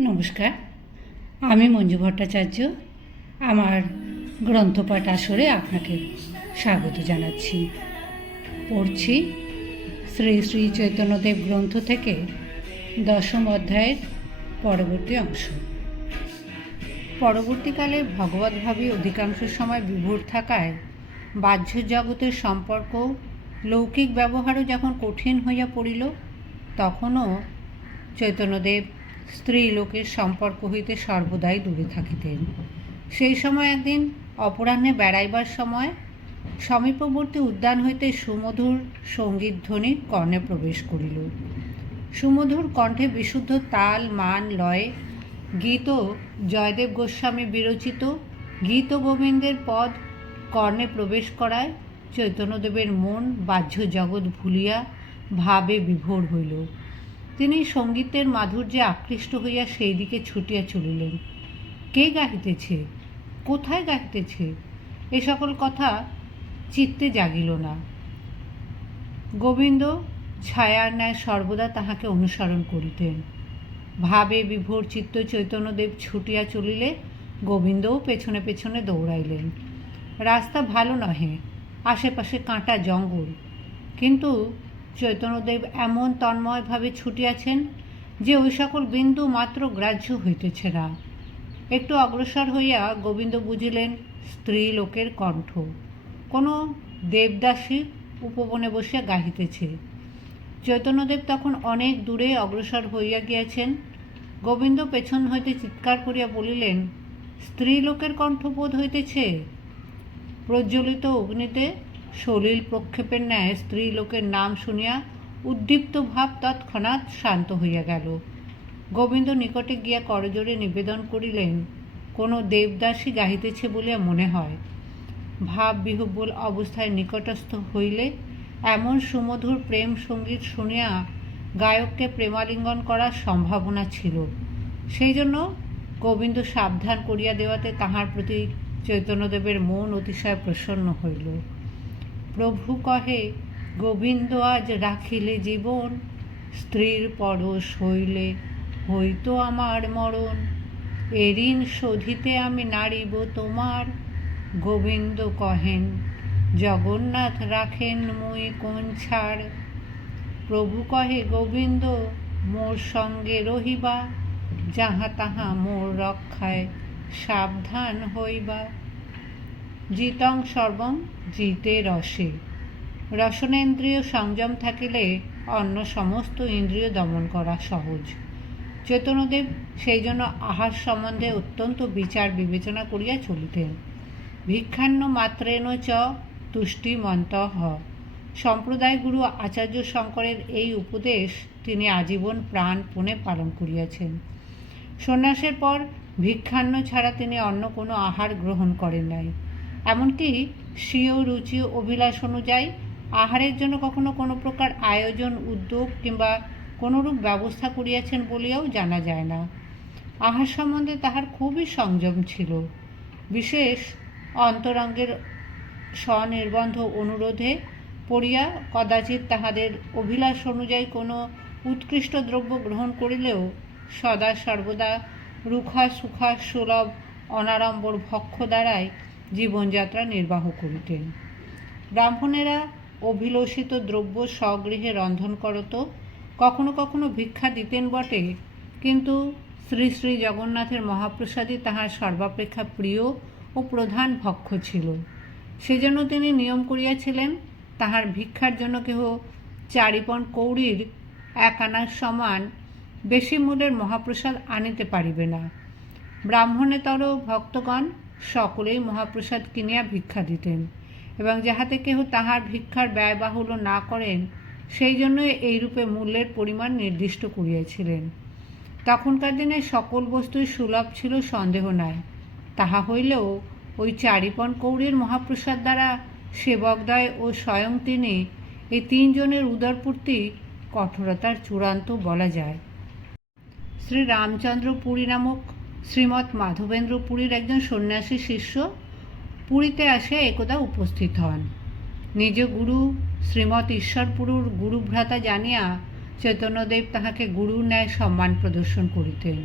নমস্কার। আমি মঞ্জু ভট্টাচার্য। আমার গ্রন্থপাঠ আসরে আপনাকে স্বাগত জানাচ্ছি। পড়ছি শ্রী শ্রী চৈতন্যদেব গ্রন্থ থেকে দশম অধ্যায়ের পরবর্তী অংশ। পরবর্তীকালে ভগবতভাবে অধিকাংশ সময় বিভোর থাকায় বাহ্য জগতের সম্পর্ক, লৌকিক ব্যবহারও যখন কঠিন হইয়া পড়িল, তখনও চৈতন্যদেব স্ত্রী লোকের সম্পর্ক হইতে সর্বদাই দূরে থাকিতেন। সেই সময় একদিন, অপরাহ্নে বেড়াইবার সময়, সমীপবর্তী উদ্যান হইতে সুমধুর সংগীত ধ্বনি কর্ণে প্রবেশ করিল। সুমধুর কণ্ঠে বিশুদ্ধ তাল, মান, লয়ে গীত জয়দেব গোস্বামী বিরচিত গীত গোবিন্দের পদ কর্ণে প্রবেশ করায় চৈতন্যদেবের মন বাহ্য জগৎ ভুলিয়া ভাবে বিভোর হইল। তিনি সঙ্গীতের মাধুর্যে আকৃষ্ট হইয়া সেই দিকে ছুটিয়া চলিলেন। কে গাহিতেছে? কোথায় গাহিতেছে? এ সকল কথা চিত্তে জাগিল না। গোবিন্দ ছায়ার ন্যায় সর্বদা তাহাকে অনুসরণ করিতেন। ভাবে বিভোর চিত্ত চৈতন্যদেব ছুটিয়া চলিলে গোবিন্দও পেছনে পেছনে দৌড়াইলেন। রাস্তা ভালো নহে, আশেপাশে কাঁটা জঙ্গল। কিন্তু চৈতন্যদেব এমন তন্ময়ভাবে ছুটিয়াছেন যে ওই সকল বিন্দু মাত্র গ্রাহ্য হইতেছে না। একটু অগ্রসর হইয়া গোবিন্দ বুঝিলেন, স্ত্রী লোকের কণ্ঠ। কোনো দেবদাসী উপবনে বসিয়া গাহিতেছে। চৈতন্যদেব তখন অনেক দূরে অগ্রসর হইয়া গিয়াছেন। গোবিন্দ পেছন হইতে চিৎকার করিয়া বলিলেন, স্ত্রী লোকের কণ্ঠবোধ হইতেছে? প্রজ্বলিত অগ্নিতে সলিল প্রক্ষেপের ন্যায় স্ত্রী লোকের নাম শুনিয়া উদ্দীপ্ত ভাব তৎক্ষণাৎ শান্ত হইয়া গেল। গোবিন্দ নিকটে গিয়া করজোড়ে নিবেদন করিলেন, কোনো দেবদাসী গাহিতেছে বলিয়া মনে হয়। ভাব বিহব্বল অবস্থায় নিকটস্থ হইলে এমন সুমধুর প্রেম সংগীত শুনিয়া গায়ককে প্রেমালিঙ্গন করার সম্ভাবনা ছিল। সেই জন্য গোবিন্দ সাবধান করিয়া দেওয়াতে তাহার প্রতি চৈতন্যদেবের মন অতিশয় প্রসন্ন হইল। প্রভু কহে, গোবিন্দ আজ রাখিলে জীবন, স্ত্রীর পরশ হইলে হইতো আমার মরণ। এ ঋণ শোধিতে আমি নাড়িব তোমার। গোবিন্দ কহেন, জগন্নাথ রাখেন মুই কোন ছাড়? প্রভু কহে, গোবিন্দ, মোর সঙ্গে রহিবা, যাহা তাহা মোর রক্ষায় সাবধান হইবা। জিতং সর্বং জিতে রসে। রসনেন্দ্রিয় সংযম থাকিলে অন্য সমস্ত ইন্দ্রিয় দমন করা সহজ। চেতনদেব সেই জন্য আহার সম্বন্ধে অত্যন্ত বিচার বিবেচনা করিয়া চলিতেন। ভিক্ষান্ন মাত্রেন চ তুষ্টি মন্ত হ। সম্প্রদায় গুরু আচার্য শঙ্করের এই উপদেশ তিনি আজীবন প্রাণপণে পালন করিয়াছেন। সন্ন্যাসের পর ভিক্ষান্ন ছাড়া তিনি অন্য কোনো আহার গ্রহণ করেন নাই। এমনকি স্বীয় রুচি অভিলাষ অনুযায়ী আহারের জন্য কখনো কোনো প্রকার আয়োজন, উদ্যোগ কিংবা কোনোরূপ ব্যবস্থা করিয়াছেন বলিয়াও জানা যায় না। আহার সম্বন্ধে তাহার খুবই সংযম ছিল। বিশেষ অন্তরঙ্গের স্বনির্বন্ধ অনুরোধে পড়িয়া কদাচিৎ তাহাদের অভিলাষ অনুযায়ী কোনো উৎকৃষ্ট দ্রব্য গ্রহণ করিলেও সদা সর্বদা রুখা সুখা সুলভ অনাড়ম্বর ভক্ষ দ্বারাই জীবনযাত্রা নির্বাহ করিতেন। ব্রাহ্মণেরা অভিলষিত দ্রব্য স্বগৃহে রন্ধন করত, কখনো কখনো ভিক্ষা দিতেন বটে, কিন্তু শ্রী শ্রী জগন্নাথের মহাপ্রসাদই তাহার সর্বাপেক্ষা প্রিয় ও প্রধান ভক্ষ ছিল। সেজন্য তিনি নিয়ম করিয়াছিলেন, তাহার ভিক্ষার জন্য কেহ চারিপণ কৌড়ির এক আনার সমান বেশি মূল্যের মহাপ্রসাদ আনিতে পারিবে না। ব্রাহ্মণেতর ভক্তগণ সকলেই মহাপ্রসাদ কিনিয়া ভিক্ষা দিতেন এবং যাহাতে কেহ তাহার ভিক্ষার ব্যয়বাহুল্য না করেন, সেই জন্য এইরূপে মূল্যের পরিমাণ নির্দিষ্ট করিয়াছিলেন। তখনকার দিনে সকল বস্তুই সুলভ ছিল, সন্দেহ নাই। তাহা হইলেও ওই চারিপণ কৌড়ির মহাপ্রসাদ দ্বারা সেবকদয় ও স্বয়ং তিনি এই তিনজনের উদরপূর্তি কঠোরতার চূড়ান্ত বলা যায়। শ্রী রামচন্দ্র পুরী নামক শ্রীমৎ মাধবেন্দ্র পুরীর একজন সন্ন্যাসী শিষ্য পুরীতে আসে একদা উপস্থিত হন। নিজ গুরু শ্রীমৎ ঈশ্বরপুরুর গুরুভ্রাতা জানিয়া চৈতন্যদেব তাহাকে গুরুর ন্যায় সম্মান প্রদর্শন করিতেন।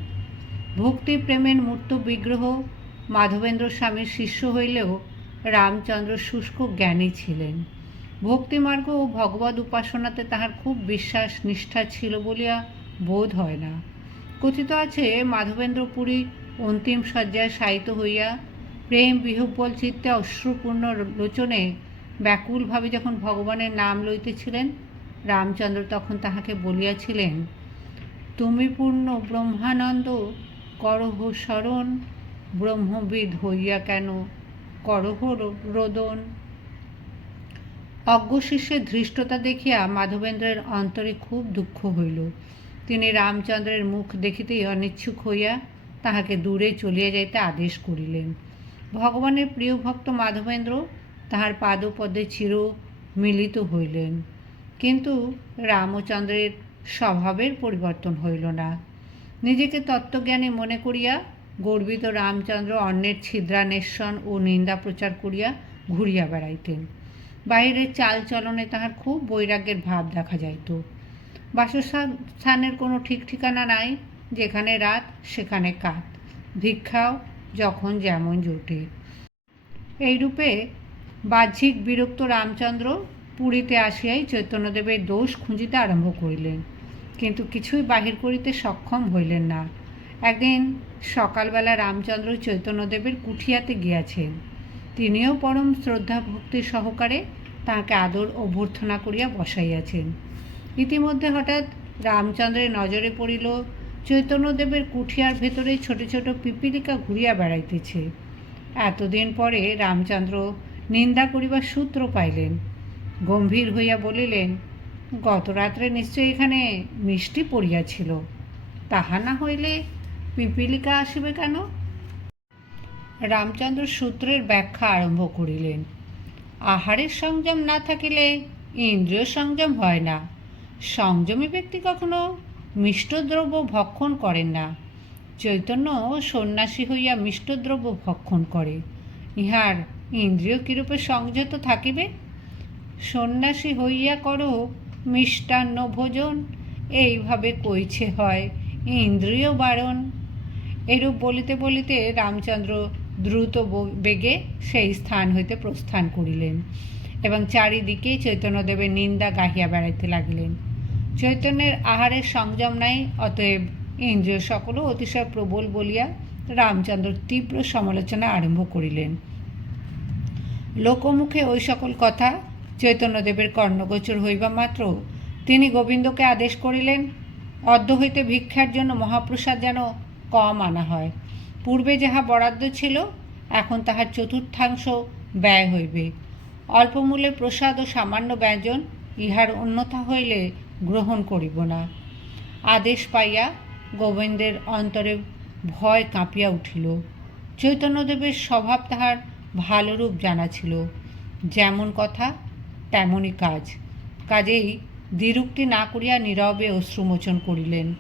ভক্তি প্রেমের মূর্ত বিগ্রহ মাধবেন্দ্র স্বামীর শিষ্য হইলেও রামচন্দ্র শুষ্ক জ্ঞানী ছিলেন। ভক্তিমার্গ ও ভগবত উপাসনাতে তাহার খুব বিশ্বাস, নিষ্ঠা ছিল বলিয়া বোধ হয় না। কথিত আছে, মাধবেন্দ্র পুরী অন্তিম শয্যায় শায়িত হইয়া প্রেম বিহব্বল চিত্তে অশ্রুপূর্ণ লোচনে ব্যাকুলভাবে যখন ভগবানের নাম লইতেছিলেন, রামচন্দ্র তখন তাহাকে বলিয়াছিলেন, তুমি পূর্ণ ব্রহ্মানন্দ, করহ স্মরণ ব্রহ্মবিদ হইয়া কেন করহ রোদন? অজ্ঞ শিষ্যের ধৃষ্টতা দেখিয়া মাধবেন্দ্রের অন্তরে খুব দুঃখ হইল। তিনি রামচন্দ্রের মুখ দেখিতেই অনিচ্ছুক হইয়া তাহাকে দূরে চলিয়া যাইতে আদেশ করিলেন। ভগবানের প্রিয় ভক্ত মাধবেন্দ্র তাহার পাদপদে চির মিলিত হইলেন। কিন্তু রামচন্দ্রের স্বভাবের পরিবর্তন হইল না। নিজেকে তত্ত্বজ্ঞানী মনে করিয়া গর্বিত রামচন্দ্র অন্যের ছিদ্রান্বেষণ ও নিন্দা প্রচার করিয়া ঘুরিয়া বেড়াইতেন। বাইরের চালচলনে তাহার খুব বৈরাগ্যের ভাব দেখা যাইত। বাসস্থানের কোনো ঠিক ঠিকানা নাই, যেখানে রাত, সেখানে কাত। ভিক্ষাও যখন যেমন জোটে। এইরূপে বাহ্যিক বিরক্ত রামচন্দ্র পুরীতে আসিয়াই চৈতন্যদেবের দোষ খুঁজিতে আরম্ভ করিলেন। কিন্তু কিছুই বাহির করিতে সক্ষম হইলেন না। একদিন সকালবেলা রামচন্দ্র চৈতন্যদেবের কুঠিয়াতে গিয়াছেন। তিনিও পরম শ্রদ্ধা ভক্তি সহকারে তাঁকে আদর অভ্যর্থনা করিয়া বসাইয়াছেন। ইতিমধ্যে হঠাৎ রামচন্দ্রের নজরে পড়িল, চৈতন্যদেবের কুঠিয়ার ভেতরে ছোট ছোট পিপিলিকা ঘুরিয়া বেড়াইতেছে। এতদিন পরে রামচন্দ্র নিন্দা করিবার সূত্র পাইলেন। গম্ভীর হইয়া বলিলেন, গত রাত্রে নিশ্চয়ই এখানে মিষ্টি পড়িয়াছিল। তাহা না হইলে পিপিলিকা আসিবে কেন? রামচন্দ্র সূত্রের ব্যাখ্যা আরম্ভ করিলেন, আহারের সংযম না থাকিলে ইন্দ্রিয় সংযম হয় না। সংযমী ব্যক্তি কখনো মিষ্টদ্রব্য ভক্ষণ করেন না। চৈতন্য সন্ন্যাসী হইয়া মিষ্টদ্রব্য ভক্ষণ করে। ইহার ইন্দ্রিয় কিরূপে সংযত থাকিবে? সন্ন্যাসী হইয়া করো মিষ্টান্ন ভোজন, এইভাবে কইছে হয় ইন্দ্রিয় বারণ। এরূপ বলিতে বলিতে রামচন্দ্র দ্রুত বেগে সেই স্থান হইতে প্রস্থান করিলেন এবং চারিদিকে চৈতন্যদেবের নিন্দা গাহিয়া বেড়াইতে লাগিলেন। চৈতন্যের আহারের সংযম নাই, অতএব ইন্দ্রিয় সকলও অতিশয় প্রবল বলিয়া রামচন্দ্র তীব্র সমালোচনা আরম্ভ করিলেন। লোকমুখে ওই সকল কথা চৈতন্যদেবের কর্ণগোচর হইবা মাত্র। তিনি গোবিন্দকে আদেশ করিলেন, অদ্য হইতে ভিক্ষার জন্য মহাপ্রসাদ যেন কম আনা হয়। পূর্বে যাহা বরাদ্দ ছিল, এখন তাহার চতুর্থাংশ ব্যয় হইবে। অল্প মূল্যে প্রসাদ ও সামান্য ব্যঞ্জন ইহার অন্যথা হইলে গ্রহণ করিব না। আদেশ পাইয়া গোবিন্দের অন্তরে ভয় কাঁপিয়া উঠিল। চৈতন্যদেবের স্বভাব তাহার ভালোরূপ জানা ছিল। যেমন কথা, তেমনই কাজ। কাজেই দ্বিরুক্তি না করিয়া নীরবে অশ্রুমোচন করিলেন।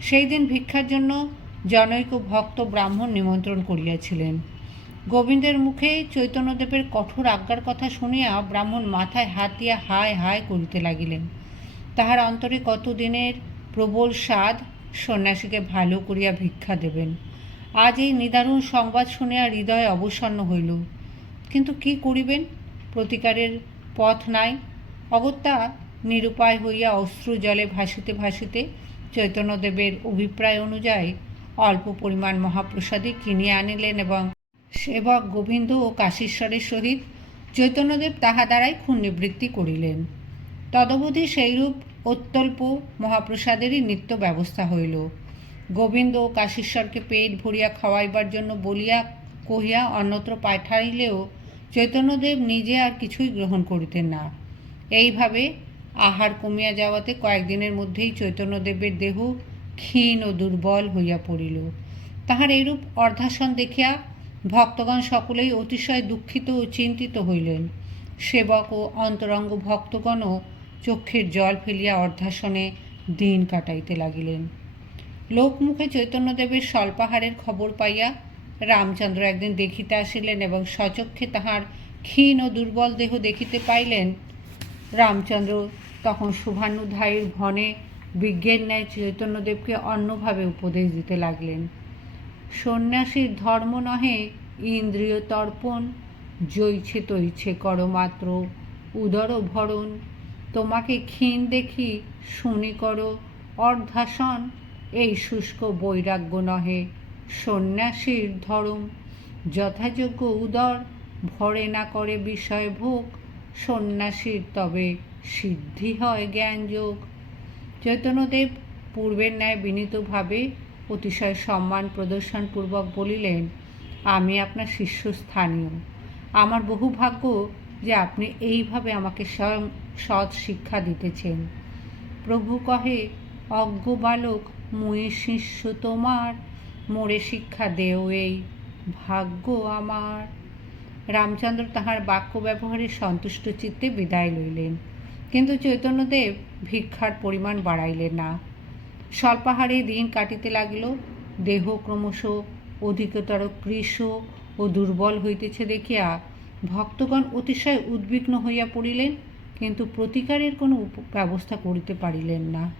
সেই দিন ভিক্ষার জন্য জনৈক ভক্ত ব্রাহ্মণ নিমন্ত্রণ করিয়াছিলেন। গোবিন্দের মুখে চৈতন্যদেবের কঠোর আজ্ঞার কথা শুনিয়া ব্রাহ্মণ মাথায় হাত দিয়া হায় হায় করিতে লাগিলেন। তাহার অন্তরে কতদিনের প্রবল স্বাদ সন্ন্যাসীকে ভালো করিয়া ভিক্ষা দেবেন। আজ এই নিদারুণ সংবাদ শুনিয়া হৃদয় অবসন্ন হইল। কিন্তু কি করিবেন? প্রতিকারের পথ নাই। অগত্যা নিরুপায় হইয়া অশ্রু জলে ভাসিতে ভাসিতে চৈতন্যদেবের অভিপ্রায় অনুযায়ী অল্প পরিমাণ মহাপ্রসাদী কিনিয়া আনিলেন এবং সেবক গোবিন্দ ও কাশীশ্বরের সহিত চৈতন্যদেব তাহা দ্বারাই ক্ষুণ্ণিবৃত্তি করিলেন। তদবধি সেইরূপ অত্যল্প মহাপ্রসাদেরই নিত্য ব্যবস্থা হইল। গোবিন্দ কাশীশ্বরকে পেট ভরিয়া খাওয়াইবার জন্য বলিয়া কহিয়া অন্যত্র পাঠাইলেও চৈতন্যদেব নিজে আর কিছুই গ্রহণ করিতেন না। এইভাবে আহার কমিয়া যাওয়াতে কয়েকদিনের মধ্যেই চৈতন্যদেবের দেহ ক্ষীণ ও দুর্বল হইয়া পড়িল। তাহার এরূপ অর্ধাসন দেখিয়া ভক্তগণ সকলেই অতিশয় দুঃখিত ও চিন্তিত হইলেন। সেবক ও অন্তরঙ্গ ভক্তগণও চক্ষের জল ফেলিয়া অর্ধাসনে দিন কাটাইতে লাগিলেন। লোকমুখে চৈতন্যদেবের স্বল্পাহারের খবর পাইয়া রামচন্দ্র একদিন দেখিতে আসিলেন এবং সচক্ষে তাহার ক্ষীণ ও দুর্বল দেহ দেখিতে পাইলেন। রামচন্দ্র তখন শুভানুধ্যায়ীর ভনে বিজ্ঞের ন্যায় চৈতন্যদেবকে অন্যভাবে উপদেশ দিতে লাগলেন। সন্ন্যাসীর ধর্ম নহে ইন্দ্রিয় তর্পণ, জৈছে তৈছে করমাত্র উদর ভরণ তোমাকে ক্ষীণ দেখি শুনি করো। অর্ধাসন, এই শুষ্ক বৈরাগ্য নহে। সন্ন্যাসীর ধর্ম, যথাযোগ্য উদর, ভরে না করে বিষয় ভোগ। সন্ন্যাসীর তবে সিদ্ধি হয় জ্ঞানযোগ চৈতন্যদেব পূর্বের ন্যায় বিনীতভাবে অতিশয় সম্মান প্রদর্শনপূর্বক বলিলেন, আমি আপনার শীর্ষস্থানীয় আমার বহু ভাগ্য যে আপনি এইভাবে আমাকে সৎ শিক্ষা দিতেছেন। প্রভু কহে, অজ্ঞ বালক মুই শিষ্য তোমার, মোরে শিক্ষা দেও এই ভাগ্য আমার। রামচন্দ্র তাহার বাক্য ব্যবহারে সন্তুষ্ট চিত্তে বিদায় লইলেন। কিন্তু চৈতন্যদেব ভিক্ষার পরিমাণ বাড়াইলেন না। স্বল্পাহারে দিন কাটিতে লাগিল, দেহ ক্রমশ অধিকতর কৃশ ও দুর্বল হইতেছে দেখিয়া ভক্তগণ অতিশয় উদ্বিগ্ন হইয়া পড়িলেন কিন্তু প্রতিকারের কোনো ব্যবস্থা করিতে পারিলেন না।